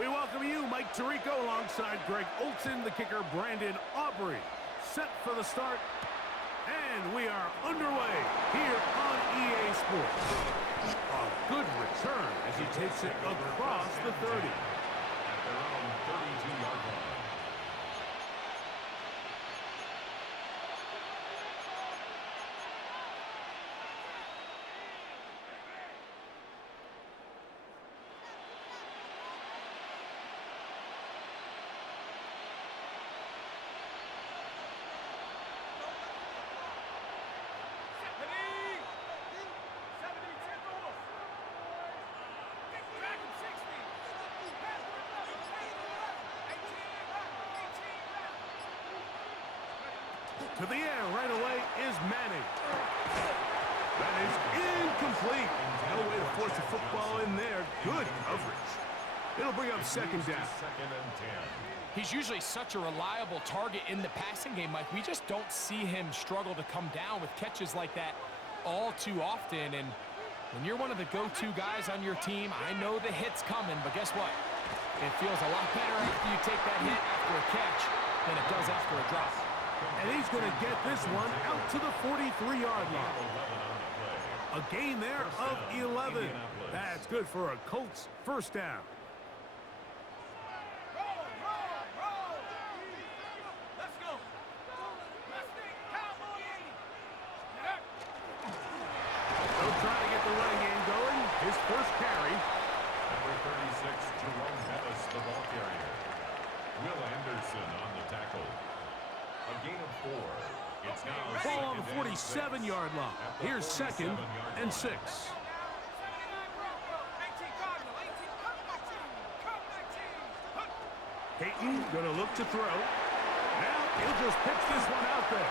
We welcome you, Mike Tirico, alongside Greg Olson, the kicker, Brandon Aubrey. Set for the start, and we are underway here on EA Sports. A good return as he takes it across the 30. At their own 32-yard line. To the air right away is Manning. That is incomplete. No way to force the football in there. Good coverage. It'll bring up second down. Second and 10. He's usually such a reliable target in the passing game, Mike. We just don't see him struggle to come down with catches like that all too often. And when you're one of the go-to guys on your team, I know the hit's coming, but guess what? It feels a lot better after you take that hit after a catch than it does after a drop. And he's going to get this one out to the 43-yard line. A gain there of 11. That's good for a Colts first down. They'll try to get the running game going. His first carry. Number 36, Jerome Bettis, the ball carrier. Will Anderson on the tackle. A gain of 4. It's now Ball on the 47-yard line. Here's second and 6. Peyton going to look to throw. Now he'll just pitch this one out there.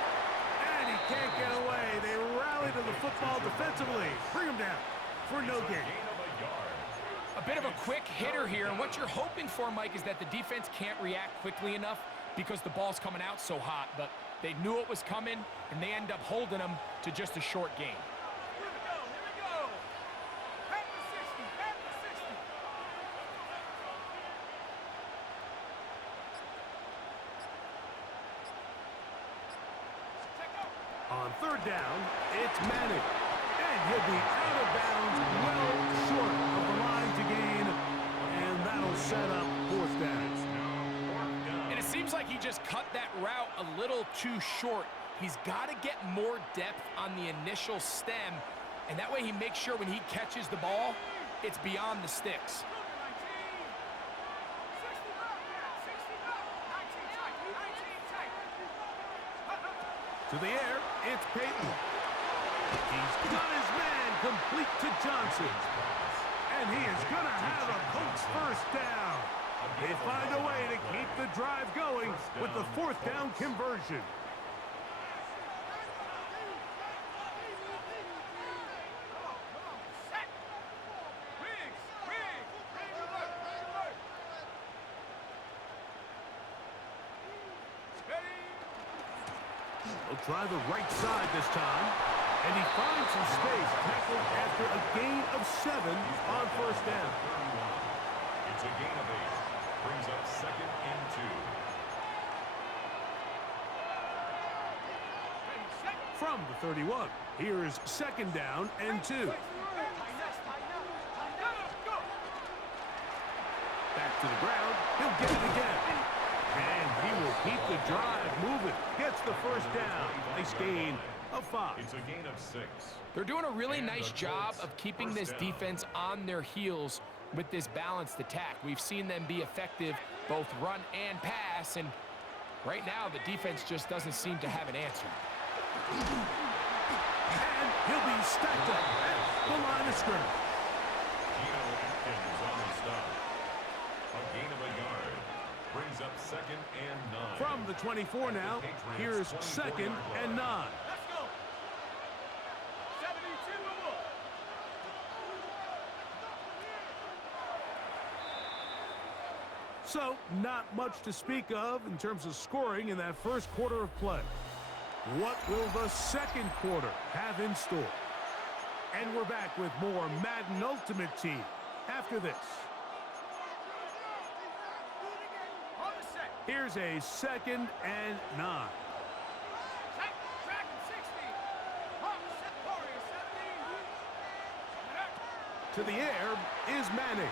And he can't get away. They rally to the football defensively. Bring him down for no gain. A bit of a quick hitter here, and what you're hoping for, Mike, is that the defense can't react quickly enough because the ball's coming out so hot, but they knew it was coming, and they end up holding them to just a short gain. On third down, it's Manning. And he'll be out of bounds, well short of the line to gain, and that'll set up fourth down. And it seems like he just cut that route a little too short. He's got to get more depth on the initial stem, and that way he makes sure when he catches the ball, it's beyond the sticks. To the air, it's Peyton. He's got his man complete to Johnson. And he is going to have a Colts first down. They find a way to keep the drive going with the fourth down conversion. He'll try the right side this time. And he finds some space, tackled after a gain of 7 on first down. It's a gain of 8. Brings up second and 2. From the 31, here's second down and 2. Back to the ground. He'll get it again. And he will keep the drive moving. Gets the first down. Nice gain of 5. It's a gain of 6. They're doing a really nice job of keeping this defense on their heels with this balanced attack. We've seen them be effective both run and pass, and right now the defense just doesn't seem to have an answer. And he'll be stacked up at the line of scrimmage. Geno Atkins on the stop. A gain of a yard. Brings up second and 9. From the 24 now, here's second and 9. So, not much to speak of in terms of scoring in that first quarter of play. What will the second quarter have in store? And we're back with more Madden Ultimate Team after this. Here's a 2nd and 9. To the air is Manning.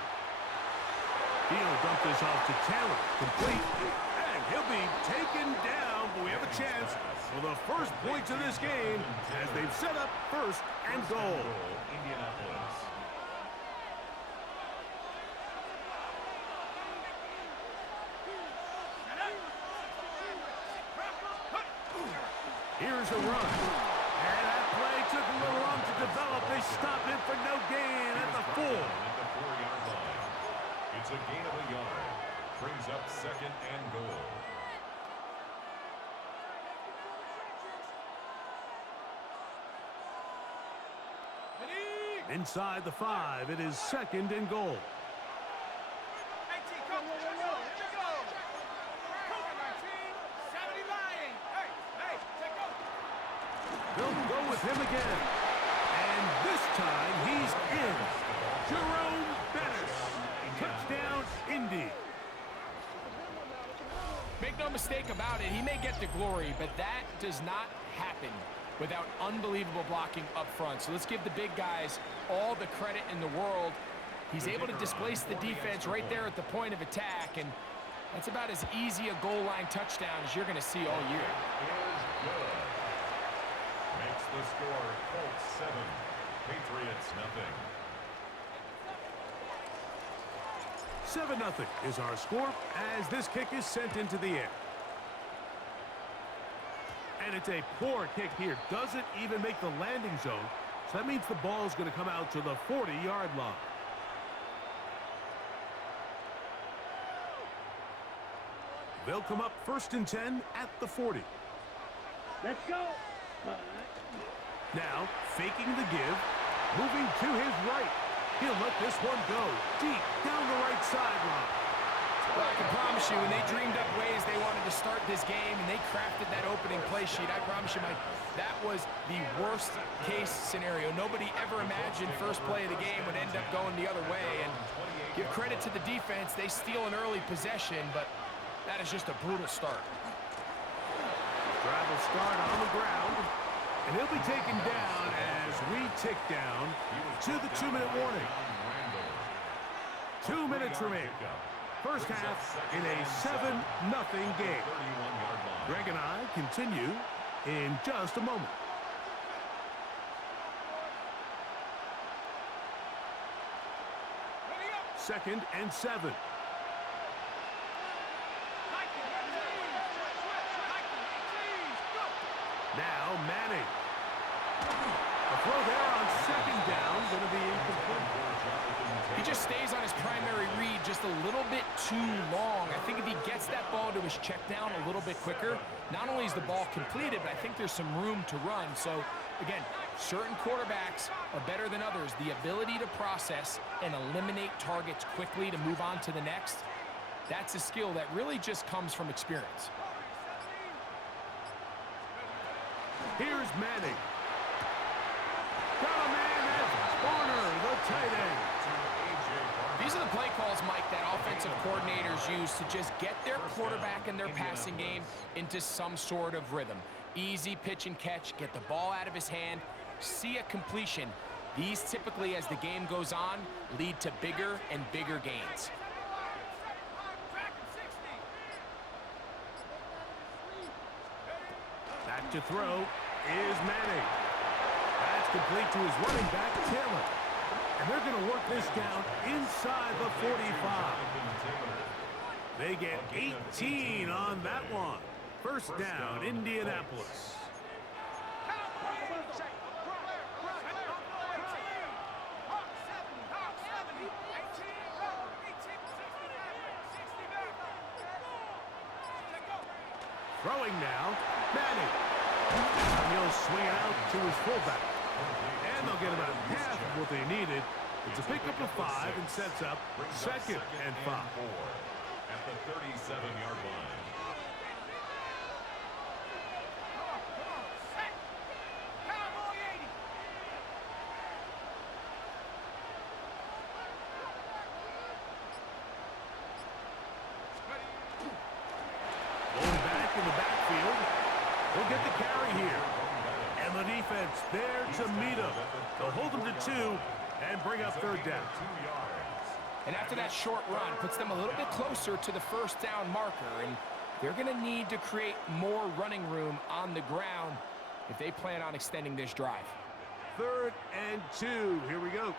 He'll dump this off to Taylor. Complete. And he'll be taken down. But we have a chance for the first points of this game as they've set up 1st and goal. Indianapolis. Here's a run. And that play took a little long to develop. They stop it for no gain at the 4. At the 4-yard line. It's a gain of a yard. Brings up 2nd and goal. Inside the 5, it is 2nd and goal. They'll go with him again. And this time he's in. Jerome Bettis. Touchdown, Indy. Make no mistake about it, he may get the glory, but that does not happen without unbelievable blocking up front. So let's give the big guys all the credit in the world. He's able to displace the defense right there at the point of attack, and that's about as easy a goal line touchdown as you're going to see all year. Makes the score Colts 7, Patriots nothing. 7-0 is our score as this kick is sent into the air. And it's a poor kick here. Doesn't even make the landing zone. So that means the ball's going to come out to the 40-yard line. They'll come up 1st and 10 at the 40. Let's go. Now, faking the give, moving to his right. He'll let this one go deep down the right sideline. Well, I can promise you, when they dreamed up ways they wanted to start this game and they crafted that opening play sheet, I promise you, Mike, that was the worst case scenario. Nobody ever imagined first play of the game would end up going the other way. And give credit to the defense. They steal an early possession, but that is just a brutal start. Drive will start on the ground, and he'll be taken down as we tick down to the 2-minute warning. 2 minutes remain. First half in a 7-0 game. Greg and I continue in just a moment. Second and 7. Now Manning. A throw there on 2nd down, going to be incomplete. He just stays on his primary read just a little bit too long. I think if he gets that ball to his check down a little bit quicker, not only is the ball completed, but I think there's some room to run. So, again, certain quarterbacks are better than others. The ability to process and eliminate targets quickly to move on to the next, that's a skill that really just comes from experience. Here's Manning. Got a man at Warner, the tight end. These are the play calls, Mike, that offensive coordinators use to just get their quarterback and their passing game into some sort of rhythm. Easy pitch and catch, get the ball out of his hand, see a completion. These typically, as the game goes on, lead to bigger and bigger gains. Back to throw is Manning. That's complete to his running back, Taylor. And they're going to work this down inside the 45. They get 18 on that one. First down, Indianapolis. Throwing now, Manning. He'll swing it out to his fullback. And they'll get about half of what they needed. It's a pickup of 5 and sets up 2nd and 5. At the 37-yard line. will get the carry here. And the defense there to meet him. They'll hold them to 2 and bring up third down. And after that short run, puts them a little bit closer to the first down marker. And they're going to need to create more running room on the ground if they plan on extending this drive. 3rd and 2. Here we go.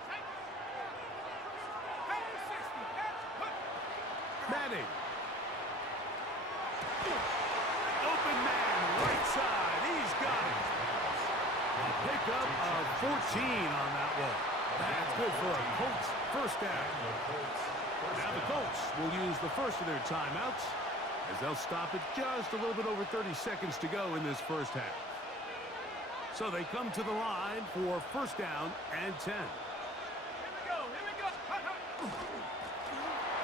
Madden. Open man, right side. He's got it. A pickup of 14 on that one. That's good for a Colts first down. Now the Colts will use the first of their timeouts as they'll stop it just a little bit over 30 seconds to go in this first half. So they come to the line for first down and 10. Here we go.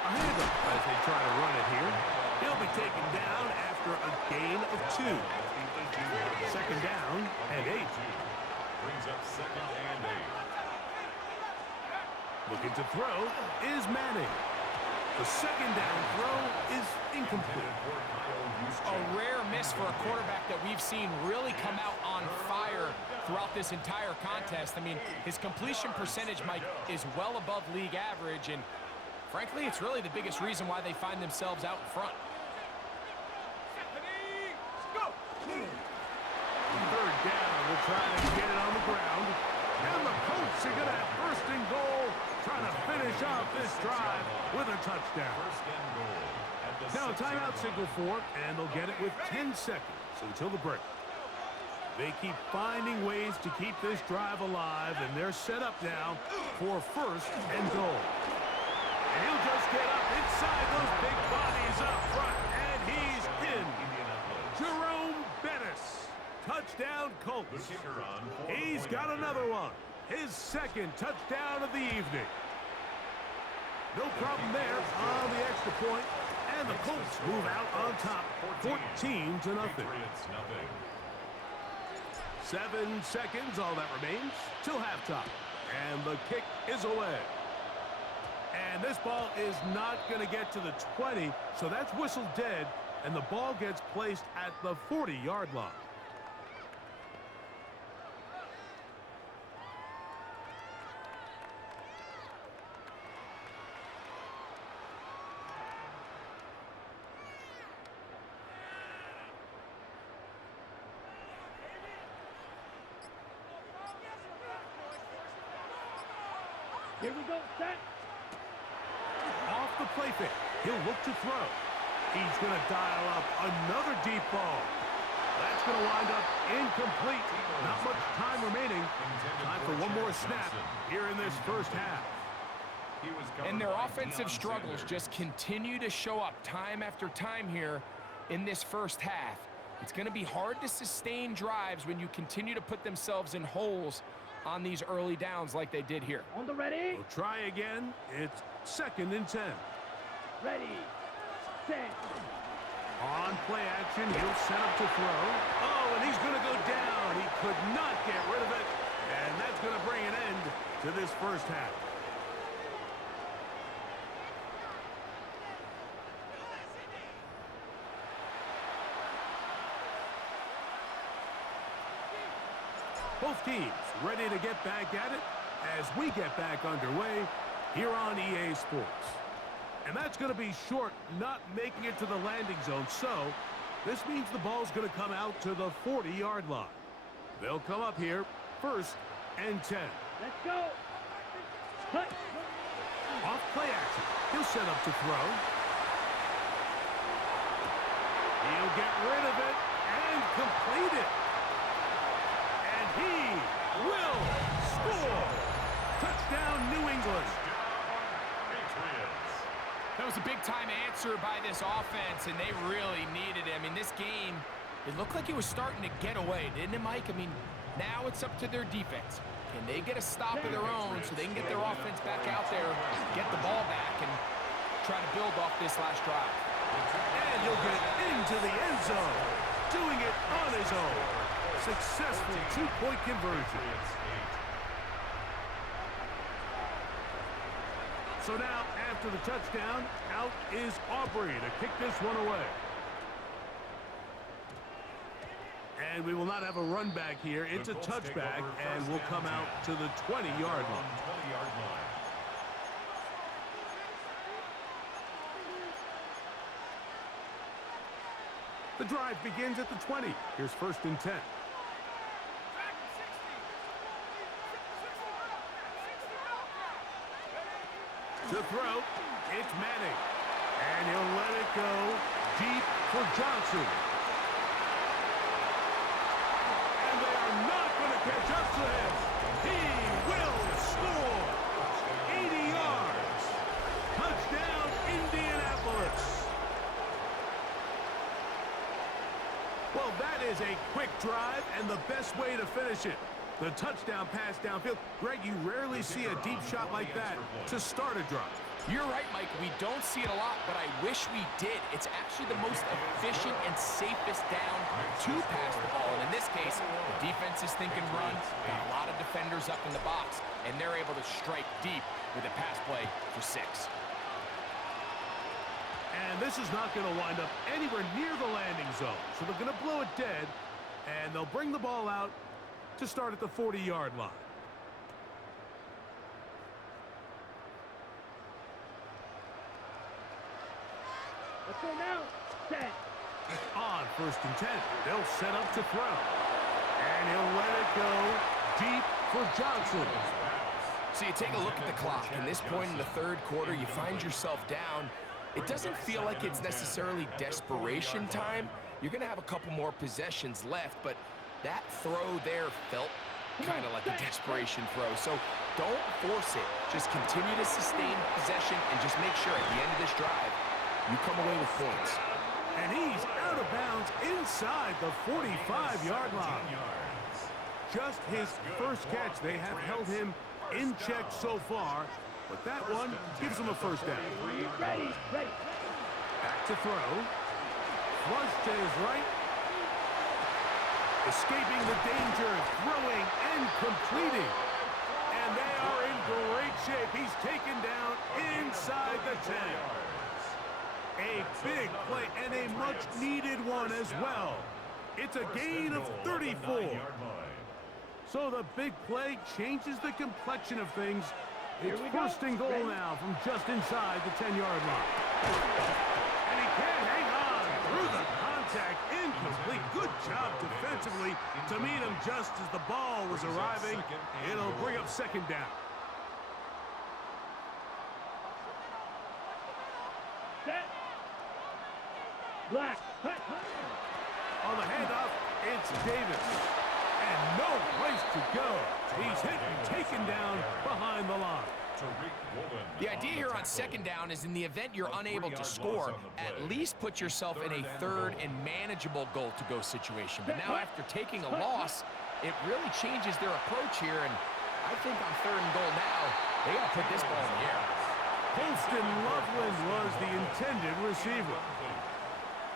A handoff as they try to run it here. He'll be taken down after a gain of 2. Second down and 8. Brings up 2nd and 8. Looking to throw is Manning. The second down throw is incomplete. A rare miss for a quarterback that we've seen really come out on fire throughout this entire contest. I mean, his completion percentage, Mike, is well above league average, and frankly, it's really the biggest reason why they find themselves out in front. Third down, they're trying to get it on the ground. And the Colts are going to have first and goal, trying to finish off this drive with a touchdown. First and goal. Now a timeout signal for, and they'll get it with 10 seconds until the break. They keep finding ways to keep this drive alive, and they're set up now for first and goal. And he'll just get up inside those big bodies up front, and he's in. Jerome Bettis, touchdown Colts. He's got another one, his second touchdown of the evening. No problem there on the extra point, and the Colts move out on top, 14-0. 7 seconds, all that remains, till halftime. And the kick is away. And this ball is not going to get to the 20, so that's whistled dead, and the ball gets placed at the 40-yard line. Here we go, set. Off the play fake, he'll look to throw. He's going to dial up another deep ball. That's going to wind up incomplete. Not much time remaining. Time for one more snap here in this first half. And their offensive struggles just continue to show up time after time here in this first half. It's going to be hard to sustain drives when you continue to put themselves in holes on these early downs like they did here. On the ready. We'll try again. It's 2nd and 10. Ready. Set. On play action, he'll set up to throw. Oh, and he's going to go down. He could not get rid of it. And that's going to bring an end to this first half. Both teams ready to get back at it as we get back underway here on EA Sports. And that's going to be short, not making it to the landing zone. So this means the ball's going to come out to the 40-yard line. They'll come up here, 1st and 10. Let's go. Cut. Off play action. He'll set up to throw. He'll get rid of it and complete it. And he will score. Touchdown, New England. That was a big-time answer by this offense, and they really needed it. I mean, this game, it looked like it was starting to get away, didn't it, Mike? I mean, now it's up to their defense. Can they get a stop of their own so they can get their offense back out there, get the ball back, and try to build off this last drive? And he'll get into the end zone, doing it on his own. Successful two-point conversion. So now, after the touchdown, out is Aubrey to kick this one away. And we will not have a run back here. It's a touchback, and we'll come out to the 20-yard line. 20-yard line. The drive begins at the 20. Here's 1st and 10. To throw, it's Manning. And he'll let it go deep for Johnson. And they are not going to catch up to him. He will score. 80 yards. Touchdown, Indianapolis. Well, that is a quick drive and the best way to finish it. The touchdown pass downfield. Greg, you rarely see a deep shot like that to start a drive. You're right, Mike. We don't see it a lot, but I wish we did. It's actually the most efficient and safest down to pass the ball. And in this case, the defense is thinking run, got a lot of defenders up in the box, and they're able to strike deep with a pass play for 6. And this is not going to wind up anywhere near the landing zone. So they're going to blow it dead, and they'll bring the ball out to start at the 40-yard line. Let's go now. Set. On 1st and 10, they'll set up to throw. And he'll let it go deep for Johnson. So you take a look at the clock. At this point in the 3rd quarter, you find yourself down. It doesn't feel like it's necessarily desperation time. You're going to have a couple more possessions left, but that throw there felt kind of like a desperation throw. So don't force it. Just continue to sustain possession and just make sure at the end of this drive, you come away with points. And he's out of bounds inside the 45-yard line. Just his first catch. They have held him in check so far, but that one gives him a 1st down. Ready. Back to throw. Flush to his right. Escaping the danger, throwing and completing. And they are in great shape. He's taken down inside the 10. A big play and a much-needed one as well. It's a gain of 34. So the big play changes the complexion of things. It's 1st and goal now from just inside the 10-yard line. And he can't hang on through the contact. Incomplete. Good job defensively to meet him just as the ball was arriving. It'll bring up 2nd down. Set. Black. On the handoff, it's Davis. And no place to go. He's hit and taken down behind the line. The idea here on 2nd down is in the event you're unable to score, at least put yourself in a 3rd and manageable goal-to-go situation. But now after taking a loss, it really changes their approach here. And I think on 3rd and goal now, they got to put this ball in the air. Holston Loveland was the intended receiver.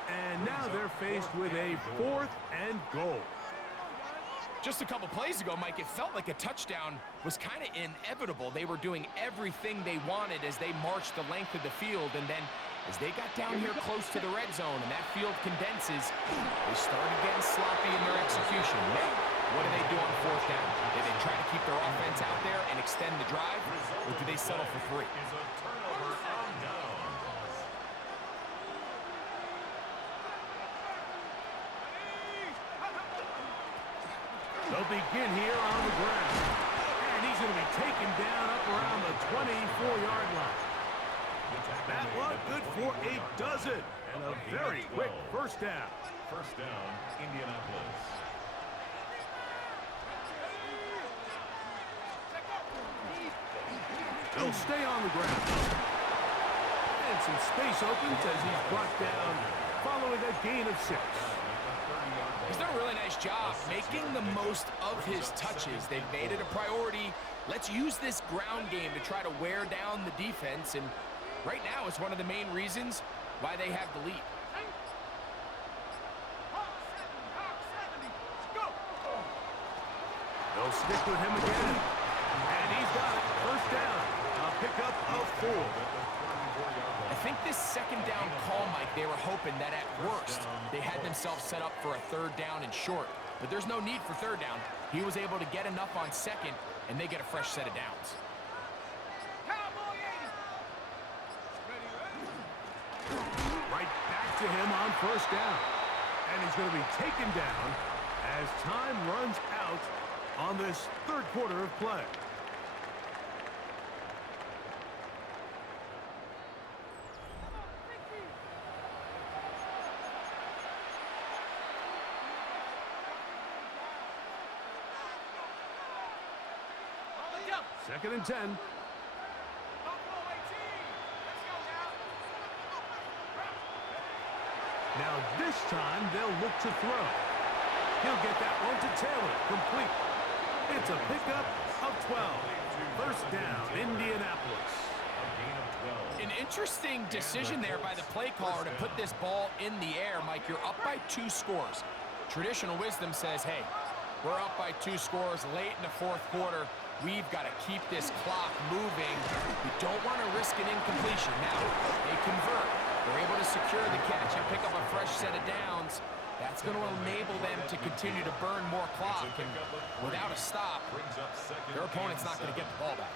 And now they're faced with a 4th and goal. Just a couple plays ago, Mike, it felt like a touchdown was kind of inevitable. They were doing everything they wanted as they marched the length of the field, and then as they got down here close to the red zone and that field condenses, they started getting sloppy in their execution. Now, what do they do on 4th down? Do they try to keep their offense out there and extend the drive, or do they settle for 3? They'll begin here on the ground. And he's going to be taken down up around the 24-yard line. That one good for a dozen. And a very quick 1st down. 1st down, Indianapolis. They'll stay on the ground. And some space opens as he's brought down following a gain of 6. He's done a really nice job making the most of his touches. They've made it a priority. Let's use this ground game to try to wear down the defense. And right now, it's one of the main reasons why they have the lead. They'll stick with him again. And he's got it. 1st down. A pickup of 4. I think this 2nd down call, Mike, they were hoping that at worst they had themselves set up for a 3rd down and short. but there's no need for third down. He was able to get enough on second, and they get a fresh set of downs. Right back to him on first down. And he's going to be taken down as time runs out on this third quarter of play. Second and 10. Now this time they'll look to throw. He'll get that one to Taylor, complete. It's a pickup of 12. First down, Indianapolis. An interesting decision there by the play caller to put this ball in the air. Mike, you're up by 2 scores. Traditional wisdom says, hey, we're up by 2 scores late in the fourth quarter. We've got to keep this clock moving. We don't want to risk an incompletion. Now, they convert. They're able to secure the catch and pick up a fresh set of downs. That's going to enable them to continue to burn more clock. And without a stop, their opponent's not going to get the ball back.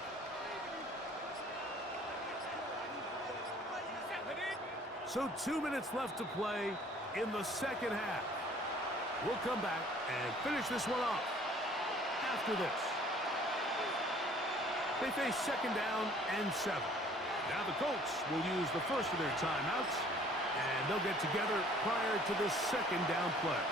So 2 minutes left to play in the second half. We'll come back and finish this one off after this. They face second down and 7. Now the Colts will use the first of their timeouts, and they'll get together prior to the second down play.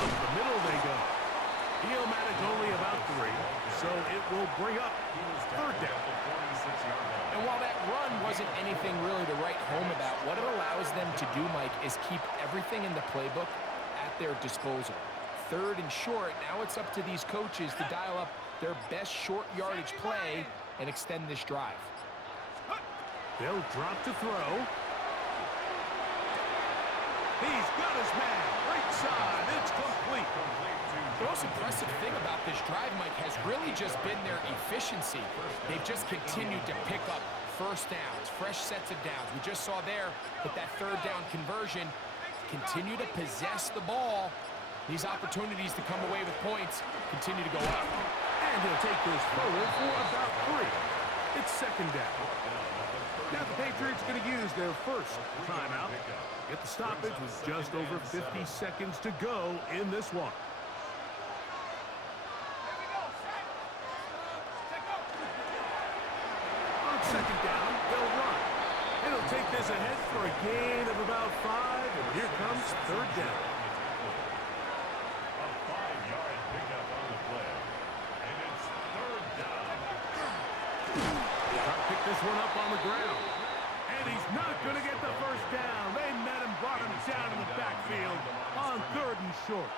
Up the middle they go. He'll manage only about 3, so it will bring up third down. And while that run wasn't anything really to write home about, what it allows them to do, Mike, is keep everything in the playbook at their disposal. Third and short, now it's up to these coaches to dial up their best short yardage play and extend this drive. They'll drop to throw. He's got his man. Right side. It's complete. The most impressive thing about this drive, Mike, has really just been their efficiency. They've just continued to pick up first downs, fresh sets of downs. We just saw there with that third down conversion, continue to possess the ball. These opportunities to come away with points continue to go up. And he'll take this forward for about 3. It's second down. Now the Patriots going to use their first timeout. Get the stoppage with just over 50 seconds to go in this one. Second down, they'll run. It'll take this ahead for a gain of about 5, and here comes third down. A 5-yard pickup on the play, and it's third down. Try to pick this one up on the ground, and he's not going to get the first down. They met him, brought him down in the backfield on third and short.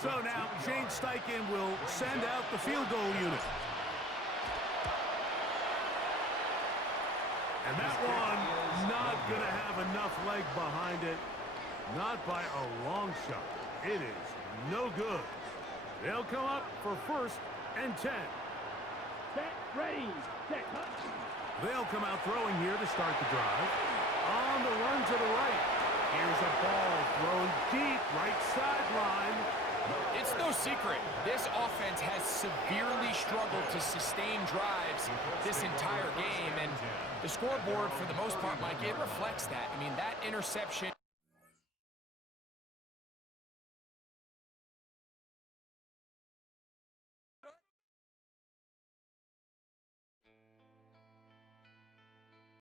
So now Shane Steichen will send out the field goal unit. And that one not going to have enough leg behind it. Not by a long shot. It is no good. They'll come up for first and 10. Set, ready, set, huh? They'll come out throwing here to start the drive. On the run to the right. Here's a ball thrown deep right sideline. It's no secret, this offense has severely struggled to sustain drives this entire game, and the scoreboard, for the most part, Mike, it reflects that. I mean, that interception